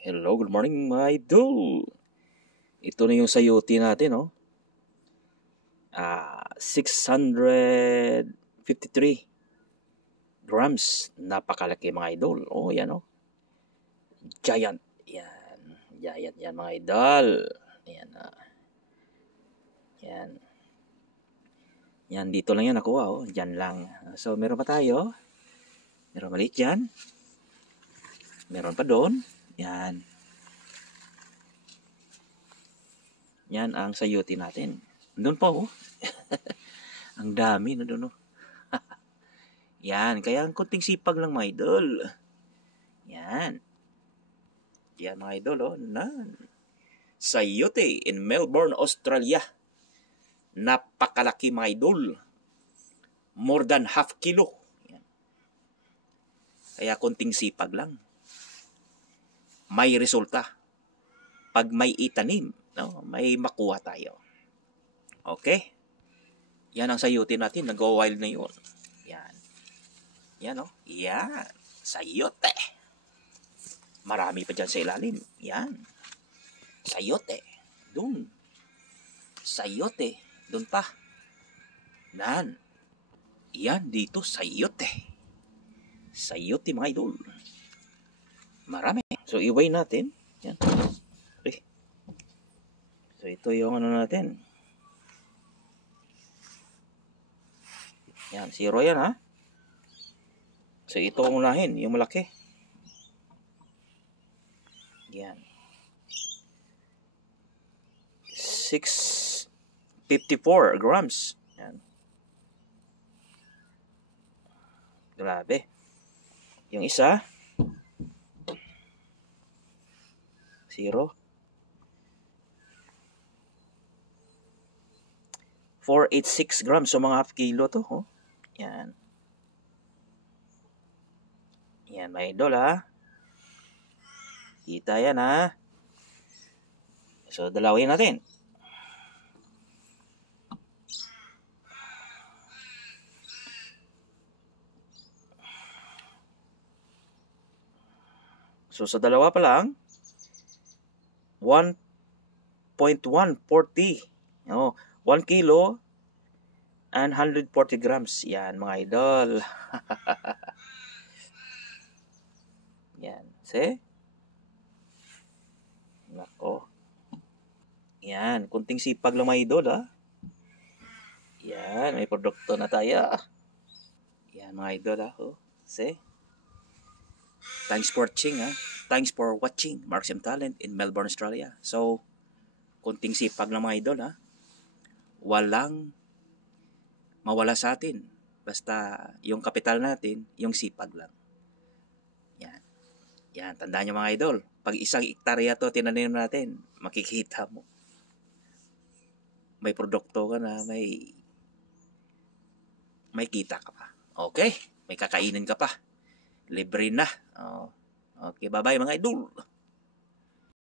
Hello, good morning mga idol. Ito na yung sayote natin, no? 653 grams. Napakalaki mga idol. Oh, yan, oh. Giant. Yan. Giant yan mga idol. Yan. Yan. Yan, dito lang yan nakuha, oh. Diyan lang. So, meron pa tayo. Meron maliit yan. Meron pa doon. Yan. Yan ang sayote natin. Doon po, oh. Ang dami na doon, oh. Yan, kaya ang kunting sipag lang mga idol. Yan. Yan mga idol, oh. Sayote in Melbourne, Australia. Napakalaki mga idol. More than half kilo. Yan. Kaya kunting sipag lang. May resulta. Pag may itanim, no, may makuha tayo. Okay? Yan ang sayote natin. Nag-wild na yun. Yan. Yan, oh. Yan. Sayote. Marami pa dyan sa ilalim. Yan. Sayote. Doon. Sayote. Doon pa. Yan. Yan dito. Sayote. Sayote mga idol. Marami. So, i-weigh natin. Yan. Okay. So, ito yung ano natin. Yan. 0 yan, ha? So, ito ang unahin. Yung malaki. Yan. 654 grams. Yan. Grabe. Yung isa, 0. 486 grams. So, mga half kilo to. Oh. Yan. Yan, may idol, ha? Kita yan, ha? So, dalawin natin. So, sa dalawa pa lang, 1.140. Oh, 1 kilo and 140 grams. Yan, mga idol. Yan. See? Nako. Yan. Kunting sipag lang mga idol, ha? Yan. May produkto na tayo. Yan, mga idol, ha? Oh, see? Thanks for watching, ha? Thanks for watching Marks M Talent in Melbourne, Australia. So, kunting sipag lang mga idol, ha? Walang mawala sa atin. Basta yung kapital natin, yung sipag lang. Yan. Yan, tandaan nyo mga idol. Pag 1 hektarya to tinanim natin, makikita mo. May produkto ka na, may kita ka pa. Okay? May kakainin ka pa. Libre na. Okay, bye-bye mga idol.